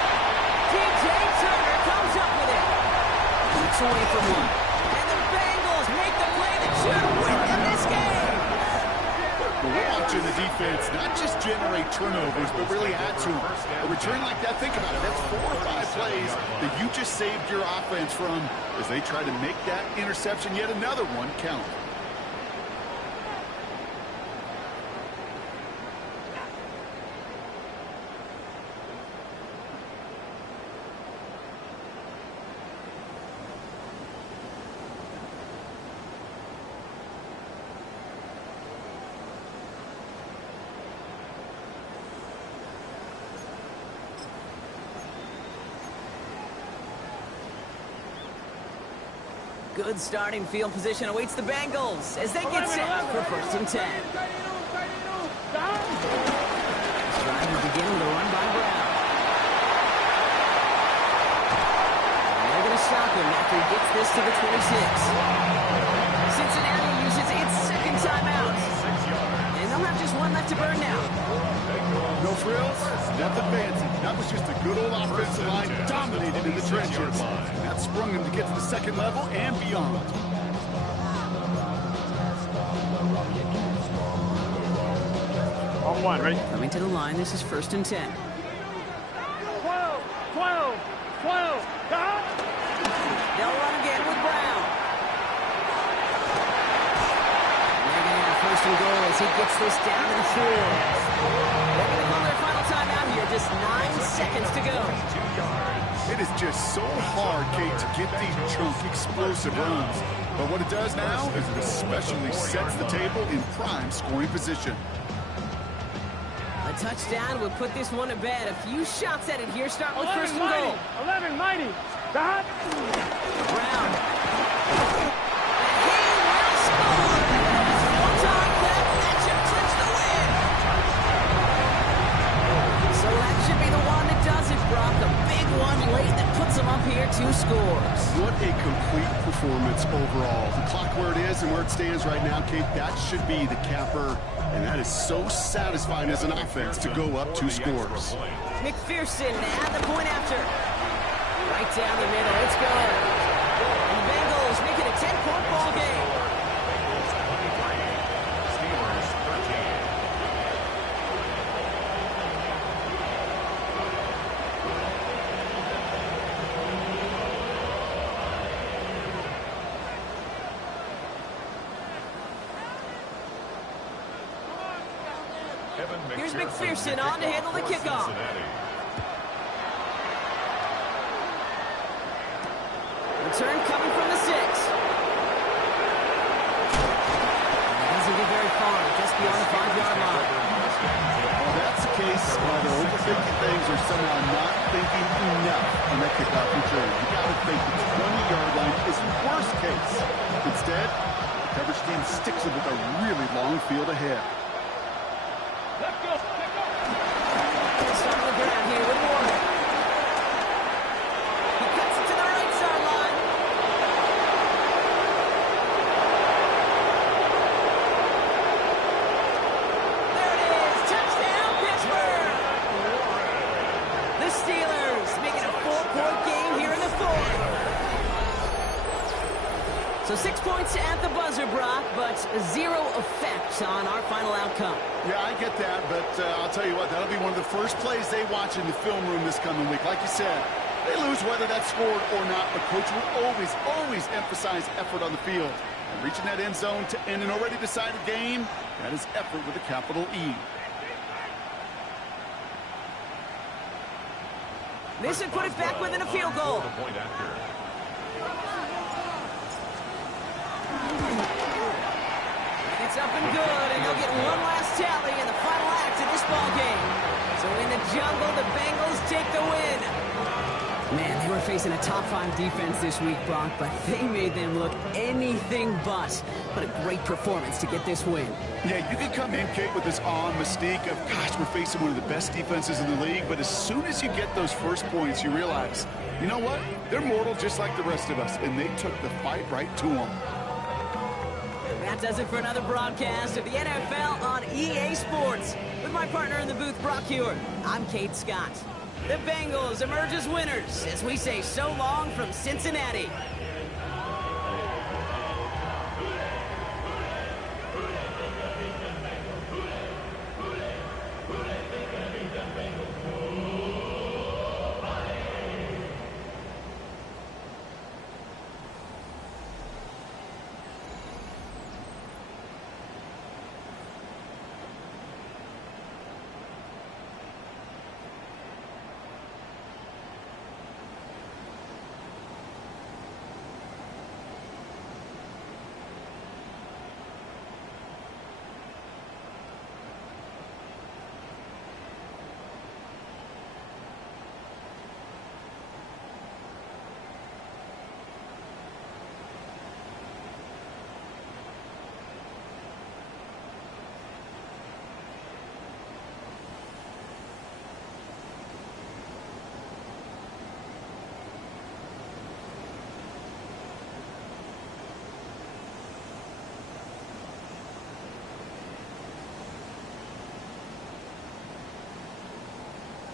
T.J. Turner comes up with it. Keeps away from one. And the Bengals make the play that should win them this game. Well, we're watching the defense not just generate turnovers, but really add to them. A return like that, think about it, that's 4 or 5 plays that you just saved your offense from as they try to make that interception, yet another one, count. Good starting field position awaits the Bengals as they get set for 1st and 10. Trying to begin with a run by Brown. And they're going to stop him after he gets this to the 26. Cincinnati uses its 2nd timeout. And they'll have just 1 left to burn now. No frills, nothing fancy. That was just a good old offensive line dominated in the trenches. That sprung him to get to the 2nd level and beyond. On one, ready? Coming to the line, this is 1st and 10. 12, 12, 12. Got. They'll run again with Brown. And they're going to have 1st and goal as he gets this down to the 4. They're going to call their final timeout here. Just 9 seconds to go. It is just so hard, Kate, to get these chunk explosive runs. But what it does now is it especially sets the table in prime scoring position. A touchdown would put this one to bed. A few shots at it here, starting with 1st and goal. 11, mighty. Got. Brown. He will score. There's no time left. That should clinch the win. So that should be the one that does it, Brock. A big one late that puts them up here 2 scores. What a complete performance overall. The clock where it is and where it stands right now, Kate, that should be the capper. And that is so satisfying as an offense to go up 2 scores. McPherson at the point after. Right down the middle. It's good. And the Bengals make it a 10-point ball game. Steelers 13. Here's McPherson on to handle the kickoff. Return coming from the 6. It doesn't get very far, just beyond the 5-yard line. Well, that's the case. They're overthinking things or somehow not thinking enough on that kickoff return. You got to think the 20-yard line is worst case. Instead, the coverage team sticks it with a really long field ahead. Let's go. Start on the ground here with Warner. He cuts it to the right sideline. There it is. Touchdown, Pittsburgh. The Steelers making a 4-point game here in the 4th. So 6 points at the buzzer, Brock, but 0 effect on our final outcome. Yeah, I get that, but I'll tell you what, that'll be one of the first plays they watch in the film room this coming week. Like you said, they lose whether that's scored or not, but Coach will always emphasize effort on the field. And reaching that end zone to end an already decided game, that is effort with a capital E. This would put it back within a field goal. It's up and good, and they'll get one last tally in the final act of this ball game. So in the jungle, the Bengals take the win. Man, they were facing a top-5 defense this week, Brock, but they made them look anything but. What a great performance to get this win. Yeah, you can come in, Kate, with this awe and mystique of, gosh, we're facing one of the best defenses in the league, but as soon as you get those first points, you realize, you know what? They're mortal just like the rest of us, and they took the fight right to them. That does it for another broadcast of the NFL on EA Sports. With my partner in the booth, Brock Hewer, I'm Kate Scott. The Bengals emerge as winners as we say so long from Cincinnati.